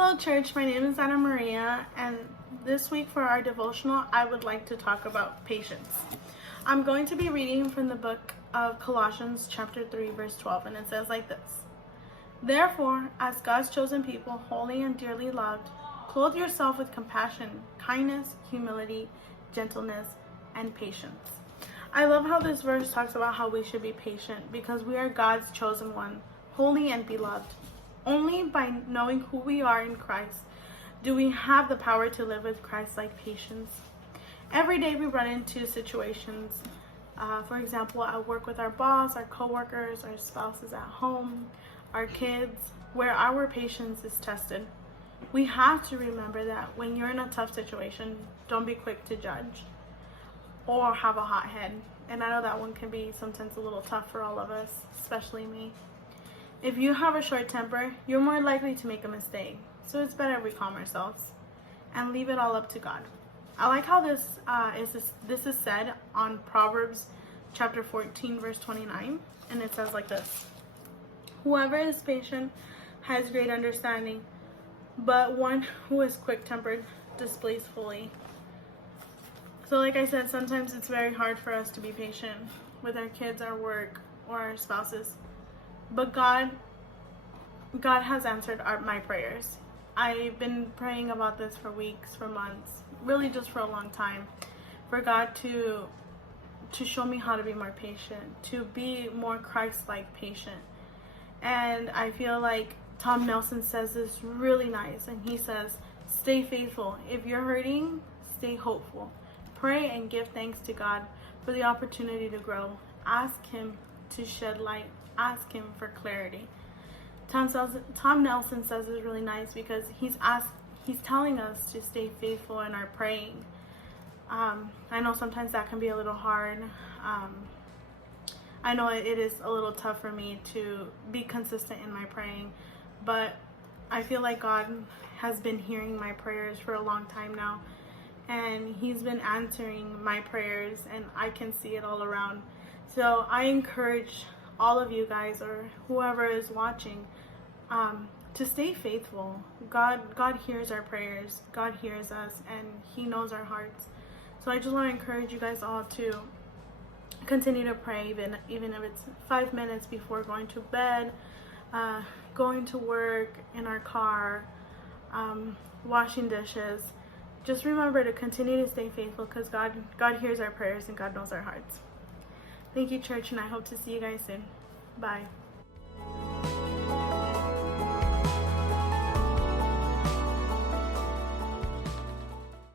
Hello, church. My name is Anna Maria, and this week for our devotional, I would like to talk about patience. I'm going to be reading from the book of Colossians, chapter 3, verse 12, and it says like this: Therefore, as God's chosen people, holy and dearly loved, clothe yourself with compassion, kindness, humility, gentleness, and patience. I love how this verse talks about how we should be patient because we are God's chosen one, holy and beloved. Only by knowing who we are in Christ do we have the power to live with Christ-like patience. Every day we run into situations, for example, at work with our boss, our coworkers, our spouses at home, our kids, where our patience is tested. We have to remember that when you're in a tough situation, don't be quick to judge or have a hot head. And I know that one can be sometimes a little tough for all of us, especially me. If you have a short temper, you're more likely to make a mistake. So it's better we calm ourselves and leave it all up to God. I like how this is said on Proverbs chapter 14, verse 29. And it says like this: Whoever is patient has great understanding, but one who is quick-tempered displays folly. So like I said, sometimes it's very hard for us to be patient with our kids, our work, or our spouses. But God has answered my prayers. I've been praying about this for weeks, for months, really just for a long time, for God to show me how to be more patient, to be more Christ-like patient. And I feel like Tom Nelson says this really nice, and he says, stay faithful. If you're hurting, stay hopeful. Pray and give thanks to God for the opportunity to grow. Ask Him to shed light. Ask Him for clarity. Tom Nelson says it's really nice because he's telling us to stay faithful in our praying. I know sometimes that can be a little hard. I know it is a little tough for me to be consistent in my praying, but I feel like God has been hearing my prayers for a long time now, and He's been answering my prayers, and I can see it all around. So I encourage all of you guys, or whoever is watching, to stay faithful. God hears our prayers. God hears us, and He knows our hearts. So I just want to encourage you guys all to continue to pray, even if it's 5 minutes before going to bed, going to work, in our car, washing dishes. Just remember to continue to stay faithful because God hears our prayers and God knows our hearts. Thank you, church, and I hope to see you guys soon. Bye.